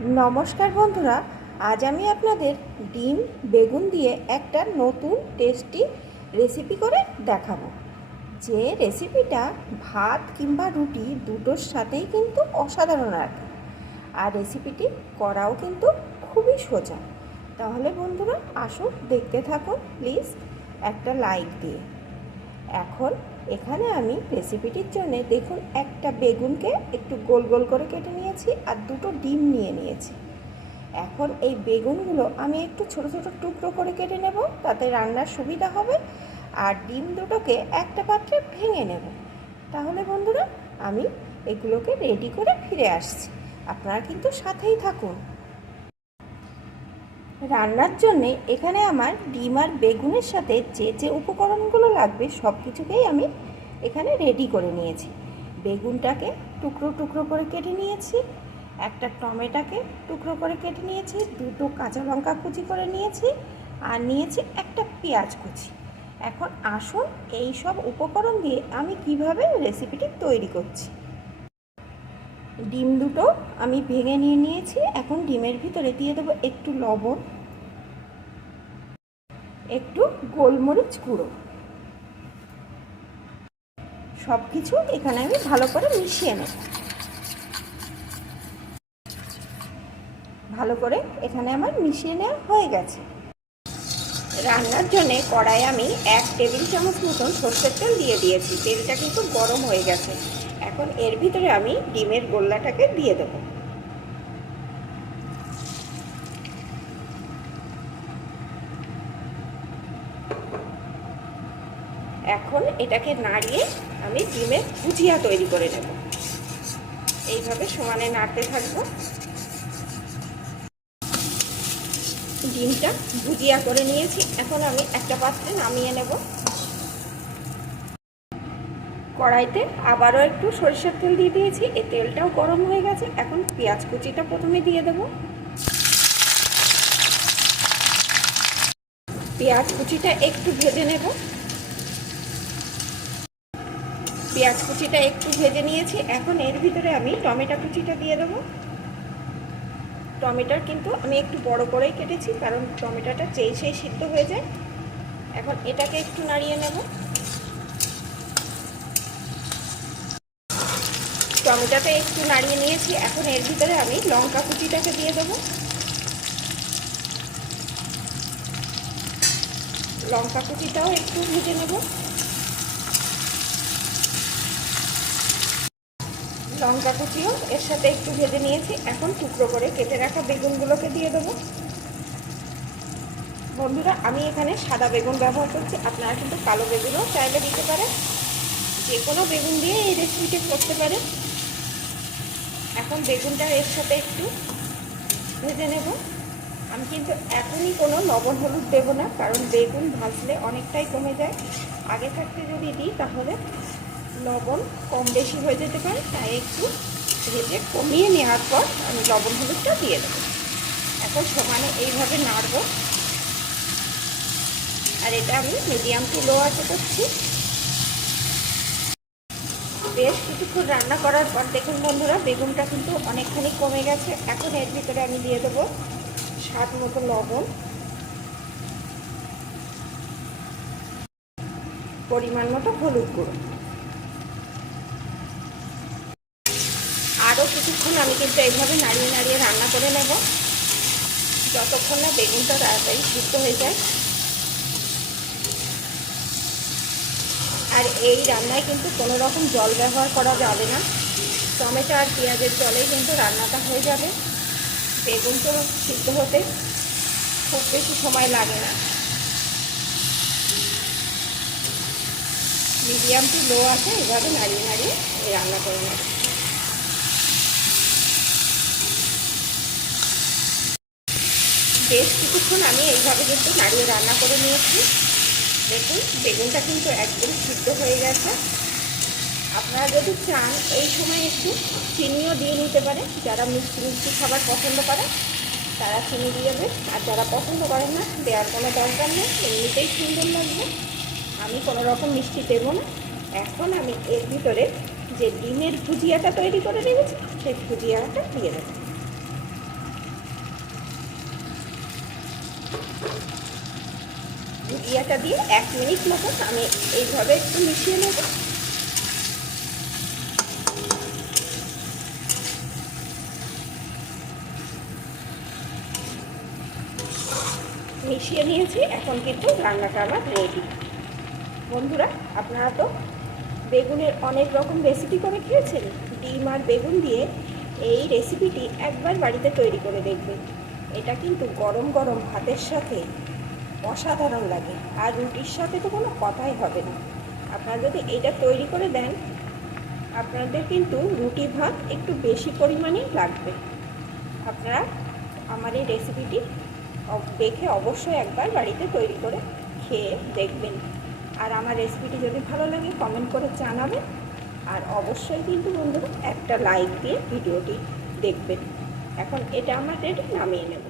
নমস্কার বন্ধুরা, আজ আমি আপনাদের ডিম, বেগুন দিয়ে একটা নতুন টেস্টি রেসিপি করে দেখাবো। যে রেসিপিটা ভাত কিংবা রুটি দুটোর সাথেই কিন্তু অসাধারণ লাগে। আর রেসিপিটি করাও কিন্তু খুবই সোজা। তাহলে বন্ধুরা, আসুন দেখতে থাকুন প্লিজ একটা লাইক দিয়ে। এখন এখানে আমি রেসিপিটির জন্য দেখুন একটা বেগুনকে একটু গোল গোল করে কেটে নিয়েছি আর দুটো ডিম নিয়ে নিয়েছি। এখন এই বেগুনগুলো আমি একটু ছোট ছোট টুকরো করে কেটে নেব, তাতে রান্নার সুবিধা হবে আর ডিম দুটোকে একটা পাত্রে ভেঙে নেব। তাহলে বন্ধুরা, আমি এগুলোকে রেডি করে ফিরে আসছি। আপনারা কিন্তু সাথেই থাকুন। রান্নার জন্যে এখানে আমার ডিম আর বেগুনের সাথে যে যে উপকরণগুলো লাগবে সব কিছুকেই আমি এখানে রেডি করে নিয়েছি। বেগুনটাকে টুকরো টুকরো করে কেটে নিয়েছি, একটা টমেটাকে টুকরো করে কেটে নিয়েছি, দুটো কাঁচা লঙ্কা কুচি করে নিয়েছি আর নিয়েছি একটা পেঁয়াজ কুচি। এখন আসুন এই সব উপকরণ দিয়ে আমি কীভাবে রেসিপিটি তৈরি করছি। ডিম দুটো আমি ভেঙে নিয়ে নিয়েছি, এখন ডিমের ভিতরে দিয়ে দেবো একটু লবণ, একটু গোলমরিচ গুঁড়ো। সব কিছু এখানে আমি ভালো করে মিশিয়ে নেব। ভালো করে এখানে আমার মিশিয়ে নেওয়া হয়ে গেছে। রান্নার জন্য কড়াই আমি এক টেবিল চামচ মতন সর্ষের তেল দিয়ে দিয়েছি। তেলটা কিন্তু গরম হয়ে গেছে। এখন এর ভিতরে আমি ডিমের গোল্লাটাকে দিয়ে দেব। এখন এটাকে নাড়িয়ে আমি ডিমের ভুজিয়া তৈরি করে নেব। এইভাবে সমানে নাড়তে থাকব। ডিমটা ভুজিয়া করে নিয়েছি। এখন আমি একটা পাত্রে নামিয়ে নেব। কড়াইতে আবারও একটু সরিষার তেল দিয়ে দিয়েছি। এই তেলটাও গরম হয়ে গেছে। এখন পেঁয়াজ কুচিটা প্রথমে দিয়ে দেব। পেঁয়াজ কুচিটা একটু ভেজে নেব। পেঁয়াজ কুচিটা একটু ভেজে নিয়েছি। এখন এর ভিতরে আমি টমেটো কুচিটা দিয়ে দেবো। টমেটোর কিন্তু আমি একটু বড় করেই কেটেছি, কারণ টমেটোটা চেয়ে সেই সিদ্ধ হয়ে যায়। এখন এটাকে একটু নাড়িয়ে নেব। টমেটোটা একটু নাড়িয়ে নিয়েছি। এখন এর ভিতরে আমি লঙ্কা কুচিটাকে দিয়ে দেবো। লঙ্কা কুচিটাও একটু ভেজে নেব। লঙ্কা কুচিও এর সাথে একটু ভেজে নিয়েছি। এখন টুকরো করে কেটে রাখা বেগুনগুলোকে দিয়ে দেবো। বন্ধুরা, আমি এখানে সাদা বেগুন ব্যবহার করছি। আপনারা কিন্তু কালো বেগুনও চাইলে দিতে পারেন। যে কোনো বেগুন দিয়ে এই রেসিপিটি করতে পারেন। এখন বেগুনটা এর সাথে একটু ভেজে নেব। আমি কিন্তু এখনই কোনো লবণ হলুদ দেবো না, কারণ বেগুন ভাজলে অনেকটাই কমে যায়। আগে থাকতে যদি দিই, তাহলে লবণ কম বেশি হয়ে যেতে পারে। তাই একটু ভেজে কমিয়ে নেওয়ার পর আমি লবণ হলুদটা দিয়ে দেবো। এখন সমানে এইভাবে নাড়ব। আর এটা আমি মিডিয়াম টু লো আছে করছি। বেশ কিছুক্ষণ রান্না করার পর দেখুন বন্ধুরা, বেগুনটা কিন্তু অনেকখানি কমে গেছে। এখন এর ভিতরে আমি দিয়ে দেবো স্বাদ মতো লবণ। পরিমাণ মতো হলুদ গুঁড়ো। আরও কিছুক্ষণ আমি কিন্তু এইভাবে নাড়িয়ে নাড়িয়ে রান্না করে নেব। যতক্ষণ না বেগুনটা তাড়াতাড়ি সিদ্ধ হয়ে যায় আর এই রান্নায় কিন্তু কোনো রকম জল ব্যবহার করা যাবে না। টমেটো আর পেঁয়াজের জলেই কিন্তু রান্নাটা হয়ে যাবে। বেগুন তো সিদ্ধ হতে খুব বেশি সময় লাগে না। মিডিয়াম টু লো আছে, এভাবে নাড়িয়ে নাড়িয়ে এই রান্না করে নেব। বেশ কিছুক্ষণ আমি এইভাবে কিন্তু নাড়িয়ে রান্না করে নিয়েছি। দেখুন, বেগুনটা কিন্তু একদম সিদ্ধ হয়ে গেছে। আপনারা যদি চান, এই সময় একটু চিনিও দিয়ে নিতে পারে। যারা মিষ্টি মিষ্টি খাবার পছন্দ করে, তারা চিনি দিয়ে দেবে। আর যারা পছন্দ করেন না, দেওয়ার কোনো দরকার নেই। এমনিতেই সুন্দর লাগবে। আমি কোনো রকম মিষ্টি দেবো না। এখন আমি এর ভিতরে যে ডিমের ভুজিয়াটা তৈরি করে রেখেছি, সেই ভুজিয়াটা দিয়ে দেবো। ভুজিয়াটা দিয়ে এক মিনিট মতো আমি এইভাবে একটু মিশিয়ে নেব। মিশিয়ে নিয়েছি, এখন কিন্তু রান্নাটা আমার রেডি বন্ধুরা, আপনারা তো বেগুনের অনেক রকম রেসিপি করে খেয়েছেন। ডিম আর বেগুন দিয়ে এই রেসিপিটি একবার বাড়িতে তৈরি করে দেখবেন। এটা কিন্তু গরম গরম ভাতের সাথে অসাধারণ লাগে। আর রুটির সাথে তো কোনো কথাই হবে না। আপনারা যদি এটা তৈরি করে দেন, আপনাদের কিন্তু রুটি ভাত একটু বেশি পরিমাণেই লাগবে। আপনারা আমার এই রেসিপিটি দেখে অবশ্যই একবার বাড়িতে তৈরি করে খেয়ে দেখবেন। আর আমার রেসিপিটি যদি ভালো লাগে কমেন্ট করে জানাবেন। আর অবশ্যই কিন্তু বন্ধুরা একটা লাইক দিয়ে ভিডিওটি দেখবেন। এখন এটা আমার রেডি নামিয়ে নেব।